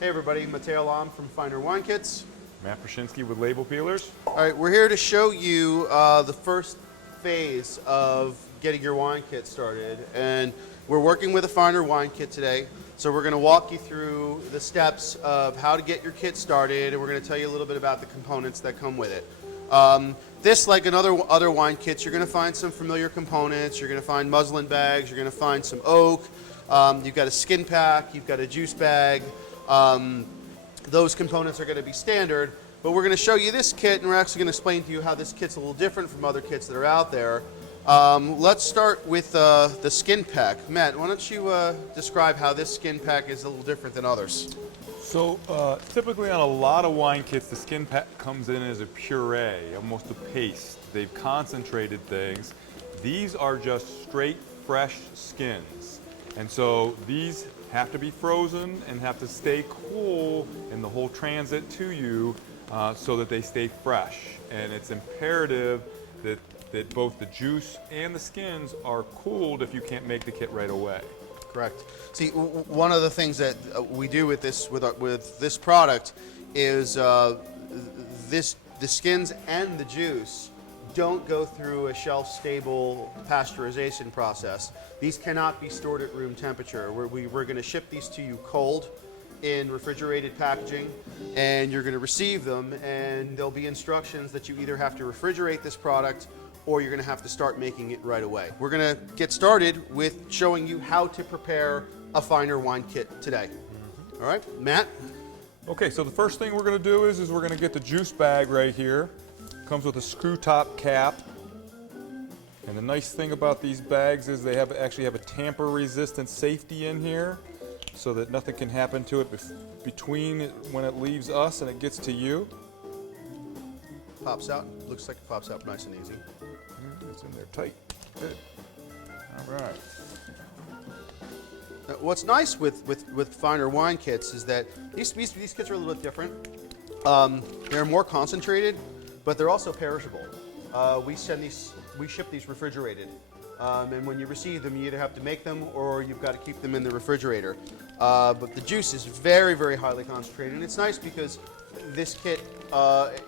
Hey everybody, Matteo and Matt from Finer Wine Kits. Matt Prashinsky with Label Peelers. All right, we're here to show you the first phase of getting your wine kit started. And we're working with a Finer Wine Kit today. So we're going to walk you through the steps of how to get your kit started, and we're going to tell you a little bit about the components that come with it. This, like other wine kits, you're going to find some familiar components. You're going to find muslin bags. You're going to find some oak. You've got a skin pack. You've got a juice bag. Those components are going to be standard, but we're going to show you this kit, and we're actually going to explain to you how this kit's a little different from other kits that are out there. Let's start with the skin pack. Matt, why don't you describe how this skin pack is a little different than others? So typically on a lot of wine kits, the skin pack comes in as a puree, almost a paste. They've concentrated things. These are just straight, fresh skins. And so these have to be frozen and have to stay cool in the whole transit to you so that they stay fresh. And it's imperative that both the juice and the skins are cooled if you can't make the kit right away. Correct. See, one of the things that we do with this product is the skins and the juice don't go through a shelf-stable pasteurization process. These cannot be stored at room temperature. We're going to ship these to you cold in refrigerated packaging, and you're going to receive them, and there'll be instructions that you either have to refrigerate this product or you're going to have to start making it right away. We're going to get started with showing you how to prepare a Finer Wine Kit today. All right, Matt? Okay, so the first thing we're going to do is we're going to get the juice bag right here. Comes with a screw top cap. And the nice thing about these bags is they actually have a tamper-resistant safety in here so that nothing can happen to it between when it leaves us and it gets to you. Pops out. Looks like it pops out nice and easy. It's in there tight. Good. All right. Now, what's nice with Finer Wine Kits is that these kits are a little bit different. They're more concentrated, but they're also perishable. We ship these refrigerated, and when you receive them, you either have to make them or you've got to keep them in the refrigerator. But the juice is very, very highly concentrated, and it's nice because this kit,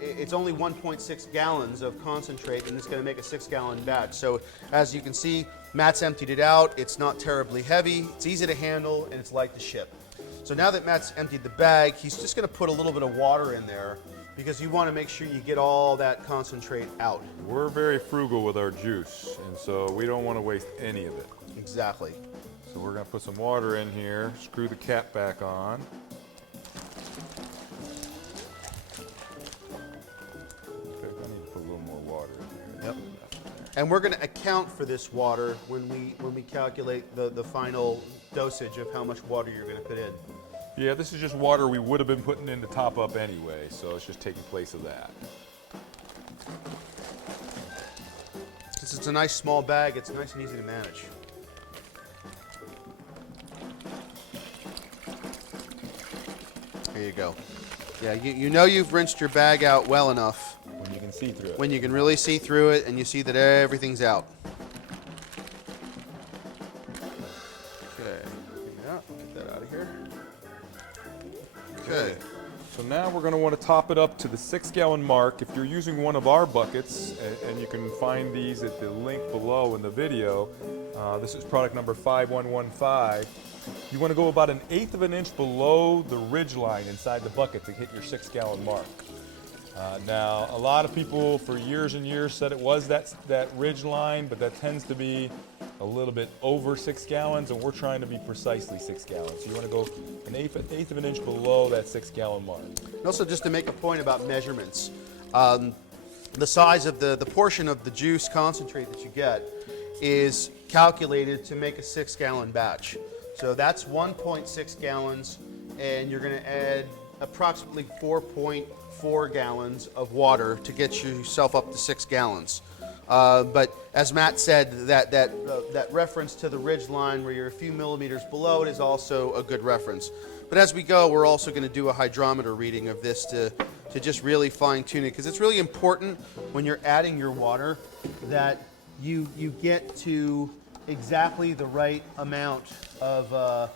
it's only 1.6 gallons of concentrate, and it's going to make a 6-gallon batch. So as you can see, Matt's emptied it out. It's not terribly heavy, it's easy to handle, and it's light to ship. So now that Matt's emptied the bag, he's just going to put a little bit of water in there because you want to make sure you get all that concentrate out. We're very frugal with our juice, and so we don't want to waste any of it. Exactly. So we're going to put some water in here, screw the cap back on. I need to put a little more water in here. Yep. And we're going to account for this water when we calculate the final dosage of how much water you're going to put in. Yeah, this is just water we would have been putting in to top up anyway, so it's just taking place of that. Since it's a nice small bag, it's nice and easy to manage. There you go. Yeah, you know you've rinsed your bag out well enough. When you can see through it. When you can really see through it and you see that everything's out. Okay, yeah, get that out of here. Okay. So now we're going to want to top it up to the 6-gallon mark. If you're using one of our buckets, and you can find these at the link below in the video, this is product number 5115. You want to go about 1/8 of an inch below the ridge line inside the bucket to hit your 6-gallon mark. Now, a lot of people for years and years said it was that ridge line, but that tends to be a little bit over 6 gallons, and we're trying to be precisely 6 gallons. So you want to go 1/8 of an inch below that 6-gallon mark. And also, just to make a point about measurements, the size of the portion of the juice concentrate that you get is calculated to make a 6-gallon batch. So that's 1.6 gallons, and you're going to add approximately 4.4 gallons of water to get yourself up to 6 gallons. But as Matt said, that reference to the ridge line where you're a few millimeters below it is also a good reference. But as we go, we're also going to do a hydrometer reading of this to just really fine tune it, because it's really important when you're adding your water that you get to exactly the right amount of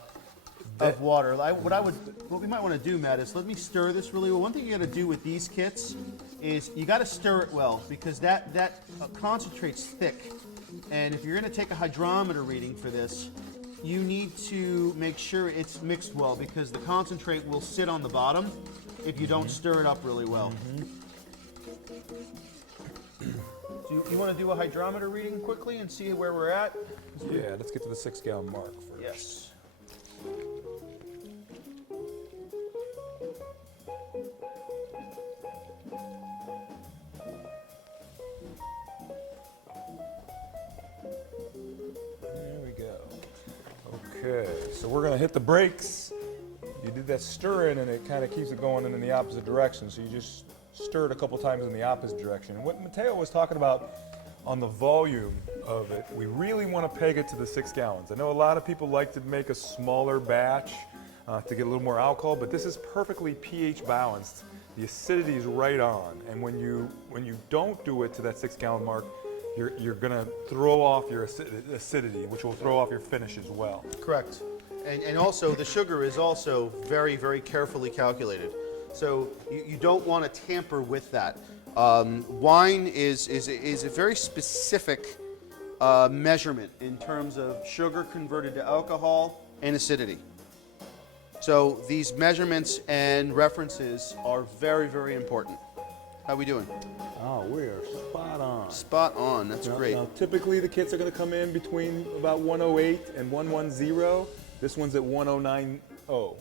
of water. What we might want to do, Matt, is let me stir this really well. One thing you got to do with these kits is you got to stir it well because that concentrate's thick. And if you're going to take a hydrometer reading for this, you need to make sure it's mixed well because the concentrate will sit on the bottom if you don't stir it up really well. So you want to do a hydrometer reading quickly and see where we're at? Yeah, let's get to the 6 gallon mark first. Yes. There we go. Okay, so we're gonna hit the brakes. You did that stirring and it kind of keeps it going in the opposite direction. So you just stir it a couple times in the opposite direction. And what Matteo was talking about on the volume of it, we really want to peg it to the 6 gallons. I know a lot of people like to make a smaller batch to get a little more alcohol, but this is perfectly pH balanced. The acidity is right on. And when you don't do it to that 6 gallon mark, you're gonna throw off your acidity, which will throw off your finish as well. Correct. And also the sugar is also very, very carefully calculated. So you don't want to tamper with that. Wine is a very specific measurement in terms of sugar converted to alcohol and acidity. So these measurements and references are very, very important. How we doing? Oh, we're spot on. Spot on. That's great. Now, typically the kits are going to come in between about 108 and 110. This one's at 1090,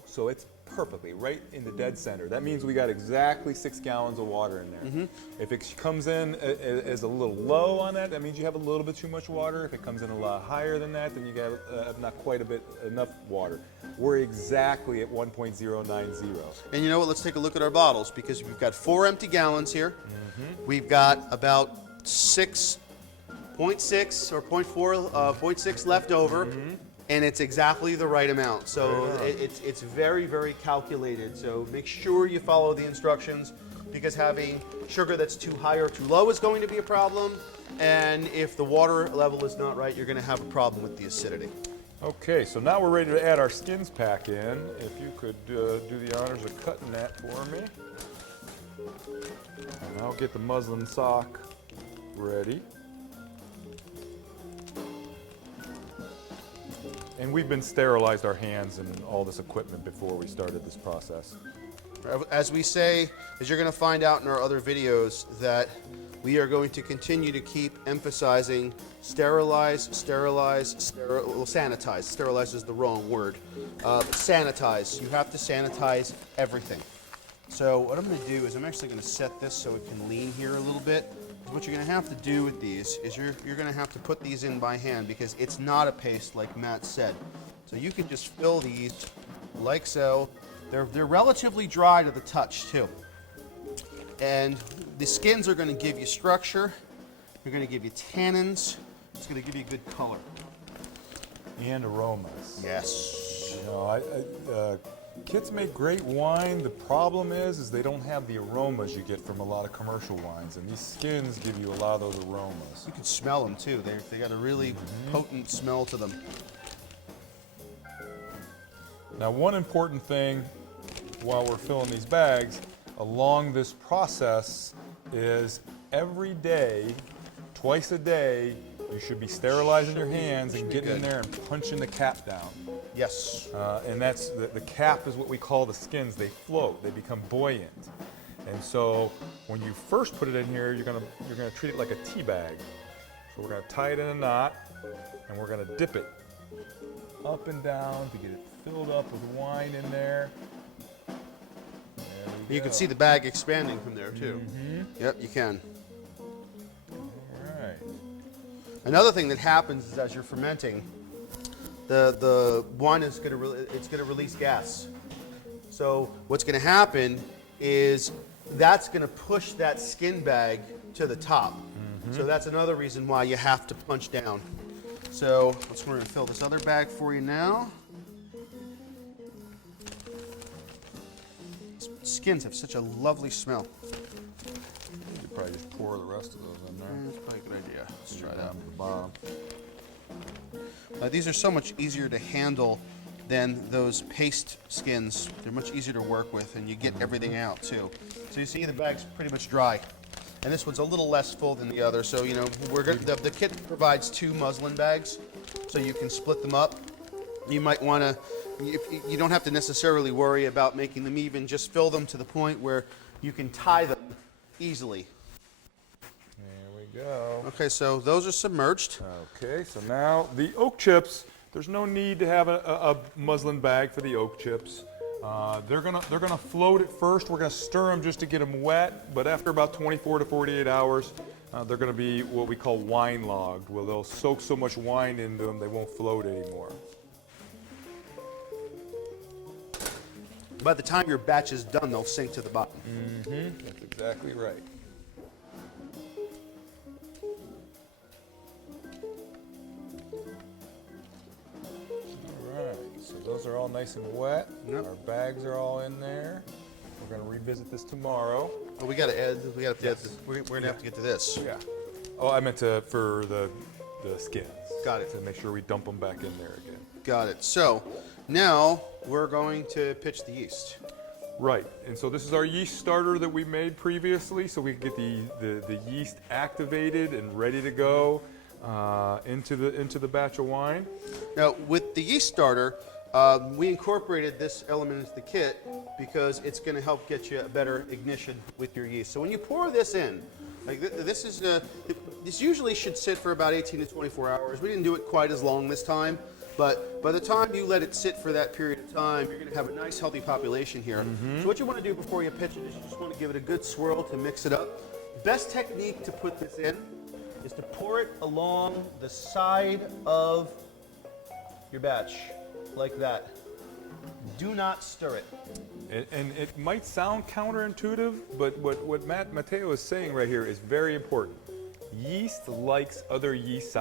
so it's perfectly right in the dead center. That means we got exactly 6 gallons of water in there. If it comes in as a little low on that, that means you have a little bit too much water. If it comes in a lot higher than that, then you got not quite enough water. We're exactly at 1.090. And you know what? Let's take a look at our bottles because we've got 4 empty gallons here. We've got about 6.6 or 0.6 left over. And it's exactly the right amount. So it's very, very calculated. So make sure you follow the instructions because having sugar that's too high or too low is going to be a problem. And if the water level is not right, you're going to have a problem with the acidity. Okay, so now we're ready to add our skins pack in. If you could do the honors of cutting that for me. And I'll get the muslin sock ready. And we've been sterilized our hands and all this equipment before we started this process. As we say, as you're going to find out in our other videos, that we are going to continue to keep emphasizing sterilize, sanitize. Sterilize is the wrong word. Sanitize. You have to sanitize everything. So what I'm going to do is I'm actually going to set this so it can lean here a little bit. What you're going to have to do with these is you're going to have to put these in by hand because it's not a paste like Matt said. So you can just fill these like so. They're relatively dry to the touch too. And the skins are going to give you structure. They're going to give you tannins. It's going to give you good color. And aromas. Yes. You know, kits make great wine. The problem is they don't have the aromas you get from a lot of commercial wines, and these skins give you a lot of those aromas. You can smell them too. They got a really potent smell to them. Now, one important thing while we're filling these bags along this process is every day, twice a day, you should be sterilizing your hands and getting in there and punching the cap down. Yes. And that's the cap is what we call the skins. They float. They become buoyant. And so when you first put it in here, you're gonna treat it like a tea bag. So we're gonna tie it in a knot, and we're gonna dip it up and down to get it filled up with wine in there. You can see the bag expanding from there too. Yep, you can. All right. Another thing that happens is as you're fermenting, the wine is going to release gas. So what's going to happen is that's going to push that skin bag to the top. So that's another reason why you have to punch down. So we're going to fill this other bag for you now. Skins have such a lovely smell. You could probably just pour the rest of those in there. That's probably a good idea. Let's try that. Down to the bottom. These are so much easier to handle than those paste skins. They're much easier to work with, and you get everything out too. So you see the bag's pretty much dry. And this one's a little less full than the other. So, you know, the kit provides 2 muslin bags, so you can split them up. You might want to, you don't have to necessarily worry about making them even. Just fill them to the point where you can tie them easily. There we go. Okay, so those are submerged. Okay, so now the oak chips, there's no need to have a muslin bag for the oak chips. They're gonna float at first. We're gonna stir them just to get them wet, but after about 24 to 48 hours, they're gonna be what we call wine logged, where they'll soak so much wine into them they won't float anymore. By the time your batch is done, they'll sink to the bottom. Mm-hmm. That's exactly right. All right, so those are all nice and wet. Yep. Our bags are all in there. We're going to revisit this tomorrow. Oh, we got to add. We got to. Yes. We're going to have to get to this. Yeah. Oh, I meant for the skins. Got it. To make sure we dump them back in there again. Got it. So now we're going to pitch the yeast. Right, and so this is our yeast starter that we made previously, so we can get the yeast activated and ready to go into the batch of wine. Now, with the yeast starter, we incorporated this element into the kit because it's going to help get you a better ignition with your yeast. So when you pour this in, like this usually should sit for about 18 to 24 hours. We didn't do it quite as long this time, but by the time you let it sit for that period of time, you're going to have a nice healthy population here. So what you want to do before you pitch it is you just want to give it a good swirl to mix it up. Best technique to put this in is to pour it along the side of your batch, like that. Do not stir it. And it might sound counterintuitive, but what Matteo is saying right here is very important. Yeast likes other yeast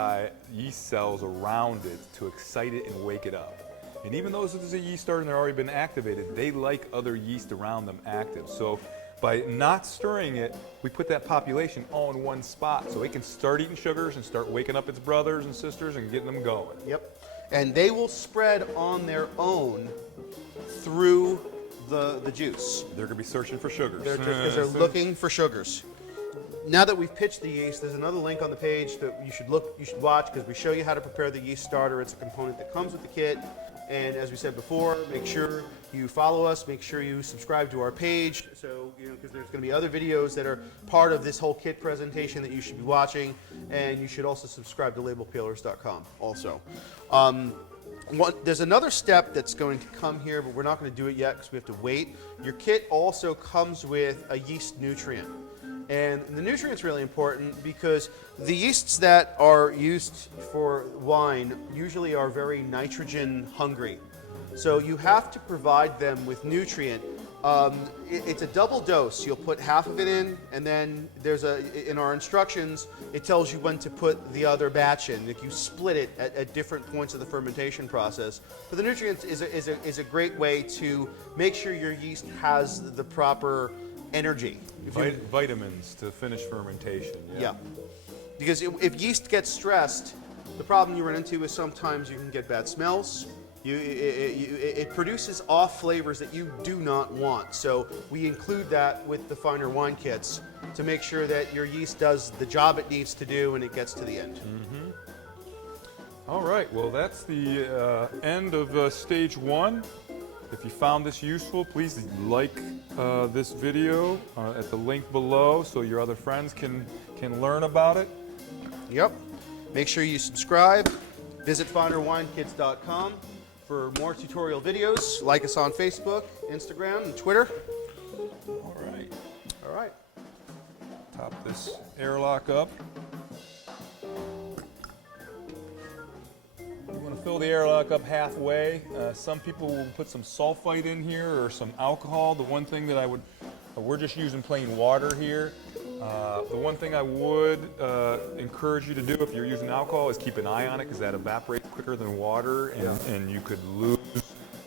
cells around it to excite it and wake it up. And even though this is a yeast starter and they're already been activated, they like other yeast around them active. So by not stirring it, we put that population all in one spot so it can start eating sugars and start waking up its brothers and sisters and getting them going. Yep. And they will spread on their own through the juice. They're going to be searching for sugars. Because they're looking for sugars. Now that we've pitched the yeast, there's another link on the page that you should watch because we show you how to prepare the yeast starter. It's a component that comes with the kit. And as we said before, make sure you follow us, make sure you subscribe to our page. So, because there's going to be other videos that are part of this whole kit presentation that you should be watching. And you should also subscribe to labelpeelers.com also. There's another step that's going to come here, but we're not going to do it yet because we have to wait. Your kit also comes with a yeast nutrient. And the nutrient's really important because the yeasts that are used for wine usually are very nitrogen hungry. So you have to provide them with nutrient. It's a double dose. You'll put half of it in, and then in our instructions, it tells you when to put the other batch in. If you split it at different points of the fermentation process. But the nutrients is a great way to make sure your yeast has the proper energy. Vitamins to finish fermentation. Yeah. Because if yeast gets stressed, the problem you run into is sometimes you can get bad smells. It produces off flavors that you do not want. So we include that with the finer wine kits to make sure that your yeast does the job it needs to do and it gets to the end. Mm-hmm. All right, well that's the end of stage 1. If you found this useful, please like this video at the link below so your other friends can learn about it. Yep. Make sure you subscribe. Visit finerwinekits.com for more tutorial videos. Like us on Facebook, Instagram, and Twitter. All right. All right. Top this airlock up. You want to fill the airlock up halfway. Some people will put some sulfite in here or some alcohol. The one thing that we're just using plain water here. The one thing I would encourage you to do if you're using alcohol is keep an eye on it because that evaporates quicker than water and you could lose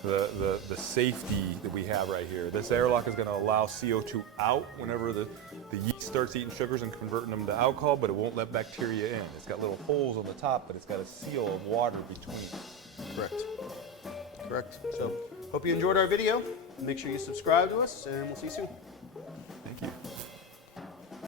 the safety that we have right here. This airlock is going to allow CO2 out whenever the yeast starts eating sugars and converting them to alcohol, but it won't let bacteria in. It's got little holes on the top, but it's got a seal of water between. Correct. Correct. So hope you enjoyed our video. Make sure you subscribe to us, and we'll see you soon. Thank you.